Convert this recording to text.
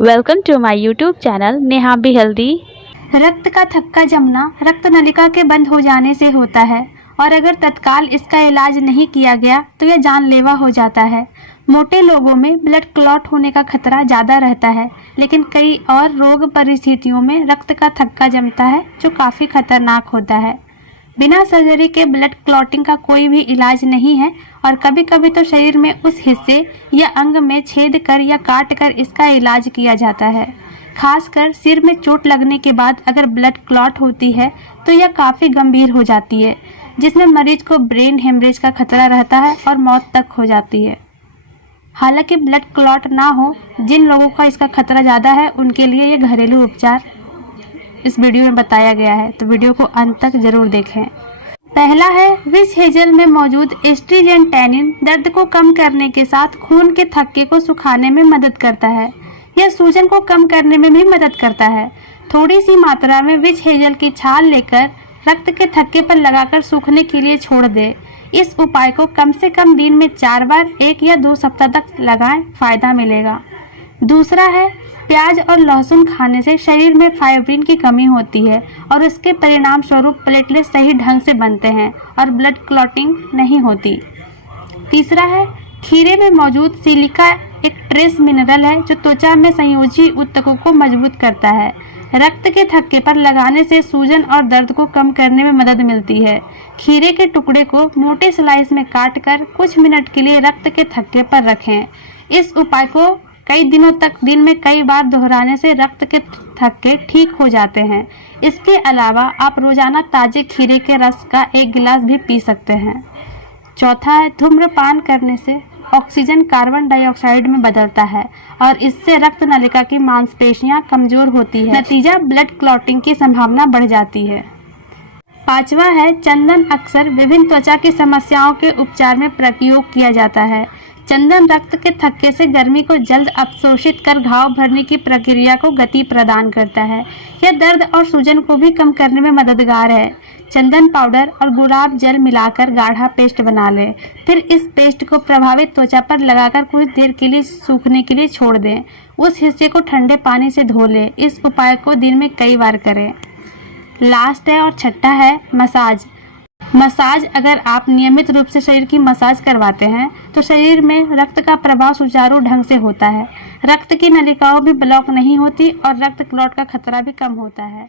Welcome to my YouTube channel Neha be healthy. रक्त का थक्का जमना रक्त नलिका के बंद हो जाने से होता है और अगर तत्काल इसका इलाज नहीं किया गया तो यह जानलेवा हो जाता है। मोटे लोगों में ब्लड क्लॉट होने का खतरा ज़्यादा रहता है, लेकिन कई और रोग परिस्थितियों में रक्त का थक्का जमता है जो काफ़ी खतरनाक होता है। बिना सर्जरी के ब्लड क्लॉटिंग का कोई भी इलाज नहीं है और कभी कभी तो शरीर में उस हिस्से या अंग में छेद कर या काट कर इसका इलाज किया जाता है। खासकर सिर में चोट लगने के बाद अगर ब्लड क्लॉट होती है तो यह काफ़ी गंभीर हो जाती है, जिसमें मरीज को ब्रेन हेमरेज का खतरा रहता है और मौत तक हो जाती है। हालांकि ब्लड क्लॉट ना हो, जिन लोगों का इसका खतरा ज़्यादा है उनके लिए ये घरेलू उपचार इस वीडियो में बताया गया है, तो वीडियो को अंत तक जरूर देखें। पहला है विच हेजल में मौजूद एस्ट्रिजेंट टैनिन दर्द को कम करने के साथ खून के थक्के को सुखाने में मदद करता है। यह सूजन को कम करने में भी मदद करता है। थोड़ी सी मात्रा में विच हेजल की छाल लेकर रक्त के थक्के पर लगाकर सूखने के लिए छोड़ दे। इस उपाय को कम से कम दिन में 4 बार 1 या 2 सप्ताह तक लगाएं, फायदा मिलेगा। दूसरा है प्याज और लहसुन खाने से शरीर में फाइब्रिन की कमी होती है और उसके परिणाम स्वरूप प्लेटलेट सही ढंग से बनते हैं और ब्लड क्लॉटिंग नहीं होती। तीसरा है खीरे में मौजूद सिलिका एक ट्रेस मिनरल है जो त्वचा में संयोजी ऊतकों को मजबूत करता है। रक्त के थक्के पर लगाने से सूजन और दर्द को कम करने में मदद मिलती है। खीरे के टुकड़े को मोटे स्लाइस में काटकर कुछ मिनट के लिए रक्त के थक्के पर रखें। इस उपाय को कई दिनों तक दिन में कई बार दोहराने से रक्त के थक्के ठीक हो जाते हैं। इसके अलावा आप रोजाना ताजे खीरे के रस का 1 गिलास भी पी सकते हैं। चौथा है धूम्रपान करने से ऑक्सीजन कार्बन डाइऑक्साइड में बदलता है और इससे रक्त नलिका की मांसपेशियां कमजोर होती है। नतीजा ब्लड क्लॉटिंग की संभावना बढ़ जाती है। पांचवा है चंदन अक्सर विभिन्न त्वचा की समस्याओं के उपचार में प्रयोग किया जाता है। चंदन रक्त के थक्के से गर्मी को जल्द अवशोषित कर घाव भरने की प्रक्रिया को गति प्रदान करता है। यह दर्द और सूजन को भी कम करने में मददगार है। चंदन पाउडर और गुलाब जल मिलाकर गाढ़ा पेस्ट बना लें। फिर इस पेस्ट को प्रभावित त्वचा पर लगाकर कुछ देर के लिए सूखने के लिए छोड़ दें। उस हिस्से को ठंडे पानी से धो लें। इस उपाय को दिन में कई बार करें। लास्ट है और छठा है मसाज अगर आप नियमित रूप से शरीर की मसाज करवाते हैं तो शरीर में रक्त का प्रवाह सुचारू ढंग से होता है। रक्त की नलिकाओं भी ब्लॉक नहीं होती और रक्त क्लॉट का खतरा भी कम होता है।